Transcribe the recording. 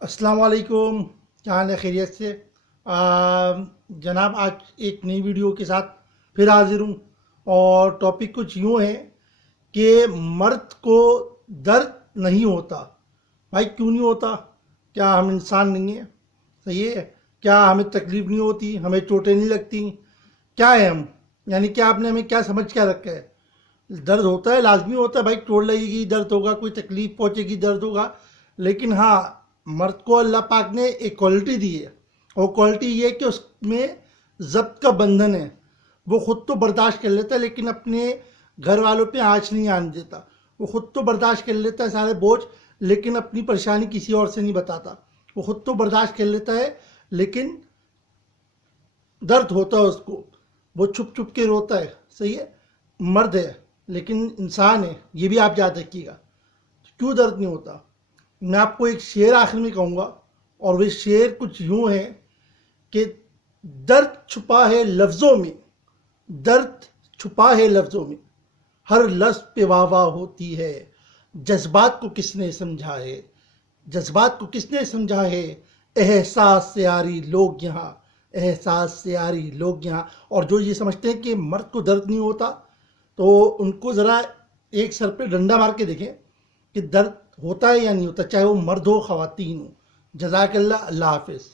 السلام علیکم، کیا حال ہے؟ خیریت سے؟ جناب، آج ایک نئی ویڈیو کے ساتھ پھر حاضر ہوں، اور ٹاپک کچھ یوں ہے کہ مرد کو درد نہیں ہوتا۔ بھائی کیوں نہیں ہوتا؟ کیا ہم انسان نہیں ہیں؟ صحیح ہے؟ کیا ہمیں تکلیف نہیں ہوتی؟ ہمیں چوٹیں نہیں لگتی؟ کیا ہے ہم؟ یعنی کیا آپ نے ہمیں کیا سمجھ کیا رکھا ہے؟ درد ہوتا ہے، لازمی ہوتا ہے بھائی، چوٹ لگے گی درد ہوگا، کوئی تکلیف پہنچے گی درد ہوگا، لیکن ہاں، مرد کو اللہ پاک نے ایک کوالٹی دی ہے، اور کوالٹی یہ ہے کہ اس میں ضبط کا بندھن ہے۔ وہ خود تو برداشت کر لیتا ہے، لیکن اپنے گھر والوں پہ آنچ نہیں آنے دیتا۔ وہ خود تو برداشت کر لیتا ہے سارے بوجھ، لیکن اپنی پریشانی کسی اور سے نہیں بتاتا۔ وہ خود تو برداشت کر لیتا ہے، لیکن درد ہوتا ہے اس کو، وہ چھپ چھپ کے روتا ہے۔ صحیح ہے؟ مرد ہے لیکن انسان ہے، یہ بھی آپ یاد رکھیے گا۔ کیوں درد نہیں ہوتا؟ میں آپ کو ایک شعر آخر میں کہوں گا، اور وہ شعر کچھ یوں ہے کہ درد چھپا ہے لفظوں میں، درد چھپا ہے لفظوں میں، ہر لفظ پہ واہ واہ ہوتی ہے، جذبات کو کس نے سمجھا ہے، جذبات کو کس نے سمجھا ہے، احساس سے آری لوگ یہاں، احساس سے آری لوگ یہاں۔ اور جو یہ سمجھتے ہیں کہ مرد کو درد نہیں ہوتا، تو ان کو ذرا ایک سر پہ ڈنڈا مار کے دیکھیں کہ درد ہوتا ہے یا نہیں ہوتا، چاہے وہ مرد ہو خواتین ہو۔ جزاک اللہ، اللہ حافظ۔